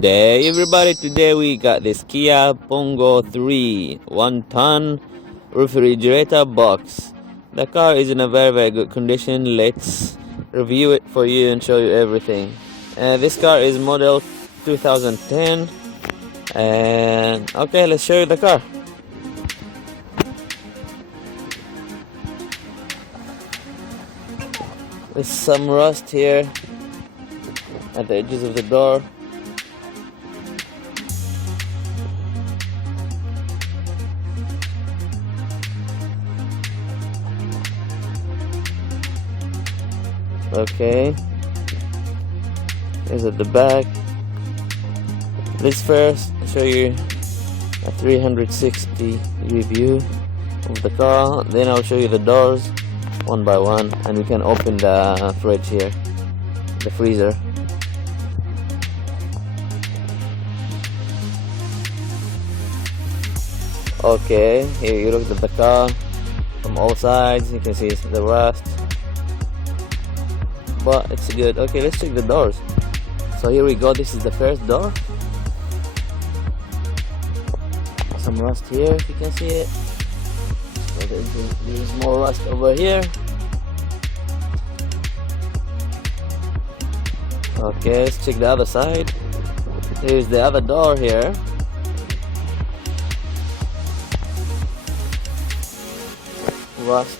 Hey everybody, today we got this Kia BONGO3 1-ton refrigerator box. The car is in a very good condition. Let's review it for you and show you everything. This car is model 2010, and okay, let's show you the car. There's some rust here at the edges of the door. Okay, is at the back. Let's first show you a 360 view of the car, then I'll show you the doors one by one, and we can open the fridge here, the freezer. Okay, here you look at the car from all sides. You can see the rust, but it's good. Okay, let's check the doors. So here we go. This is the first door. Some rust here, if you can see it. So there's more rust over here. Okay, let's check the other side. Here's the other door here. Rust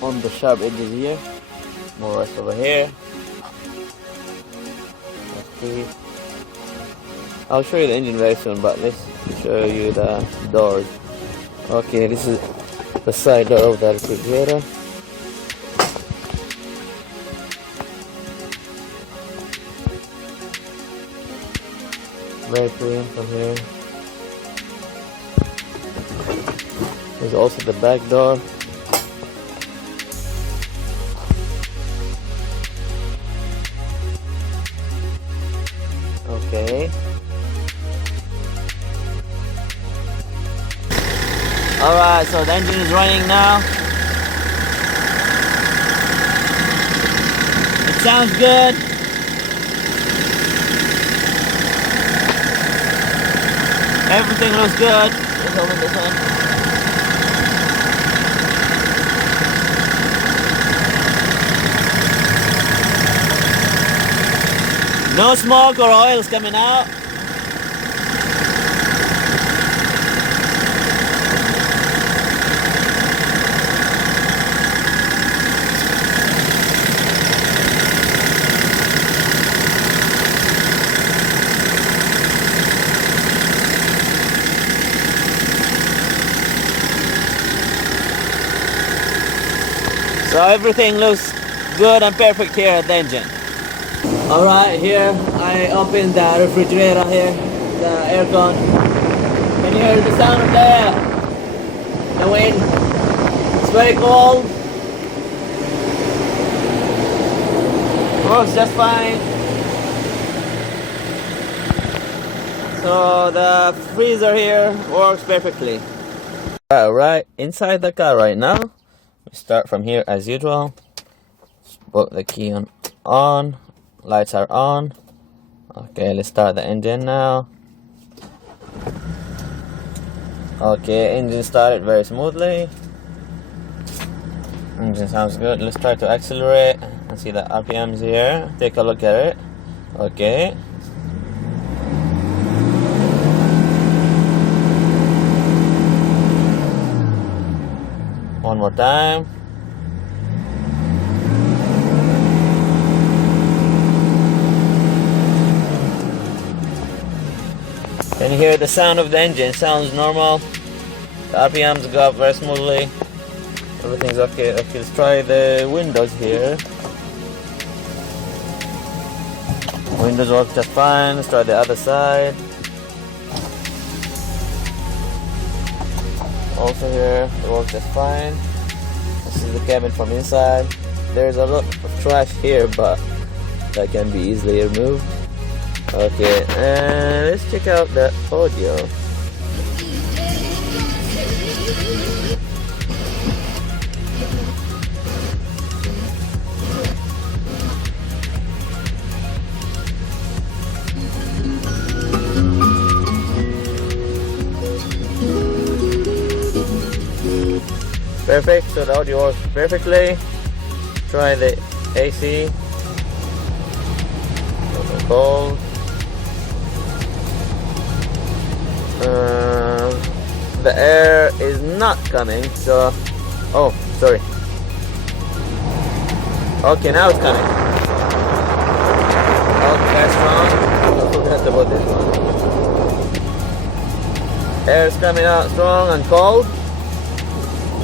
on the sharp edges here. More rust over here. Okay. I'll show you the engine very soon, but let's show you the doors. Okay, this is the side door of the refrigerator. Very clean from here. There's also the back door. Okay. Alright, so the engine is running now. It sounds good. Everything looks good. Let's open this one. No smoke or oils coming out. So everything looks good and perfect here at the engine. Alright, here I opened the refrigerator here, the aircon. Can you hear the sound of the wind? It's very cold. Works just fine. So the freezer here works perfectly. Alright, inside the car right now. We start from here as usual. Put the key on. Lights are on. Okay, let's start the engine now. Okay, engine started very smoothly. Engine sounds good. Let's try to accelerate and see the RPMs here. Take a look at it. Okay. One more time. Can you hear the sound of the engine? Sounds normal. The RPMs go up very smoothly. Everything's okay. Okay, let's try the windows here. Windows work just fine. Let's try the other side. Also here, it works just fine. This is the cabin from inside. There's a lot of trash here, but that can be easily removed. Okay, and let's check out the audio. Perfect, so the audio works perfectly. Try the AC. Cold. The air is not coming, so oh, sorry. Okay, now it's coming. Okay, that's wrong. I forgot about this one. Air is coming out strong and cold,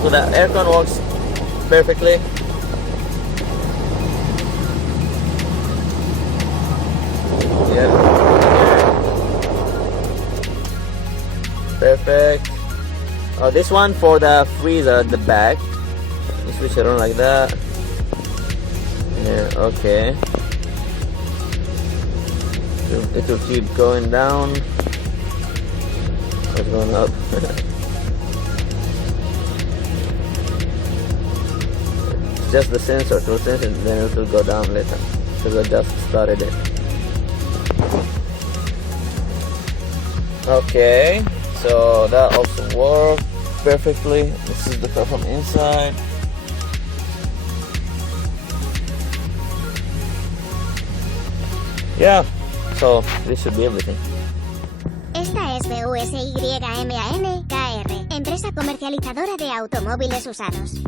so the aircon works perfectly. Yeah. Perfect. Oh, this one for the freezer at the back. You switch it on like that. Yeah, okay. It will keep going down. It's going up. It's just the sensor to sense it, then it will go down later. Because I just started it. Okay, so that also worked perfectly. This is the car from inside. Yeah, so this should be everything. Esta es busyman.kr, empresa comercializadora de automóviles usados.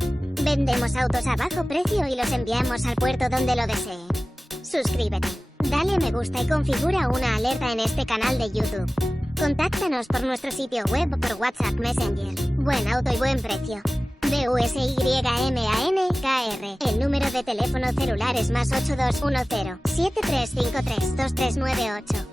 Vendemos autos a bajo precio y los enviamos al puerto donde lo desee. Suscríbete, dale me gusta y configura una alerta en este canal de YouTube. Contáctanos por nuestro sitio web o por WhatsApp Messenger. Buen auto y buen precio. busyman.kr. El número de teléfono celular es +8210 7353 2398.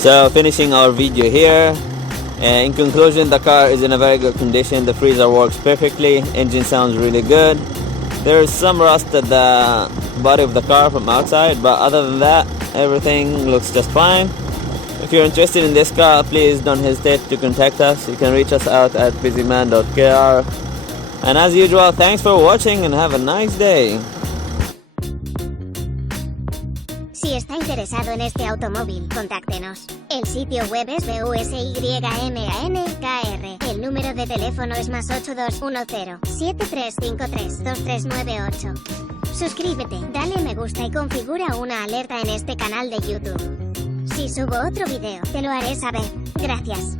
So finishing our video here. In conclusion, the car is in a very good condition. The freezer works perfectly. Engine sounds really good. There is some rust at the body of the car from outside, but other than that, everything looks just fine. If you're interested in this car, please don't hesitate to contact us. You can reach us out at busyman.kr. And as usual, thanks for watching and have a nice day. Si está interesado en este automóvil, contáctenos. El sitio web es busyman.kr. El número de teléfono es +8210 7353 2398. Suscríbete, dale me gusta y configura una alerta en este canal de YouTube. Si subo otro video, te lo haré saber. Gracias.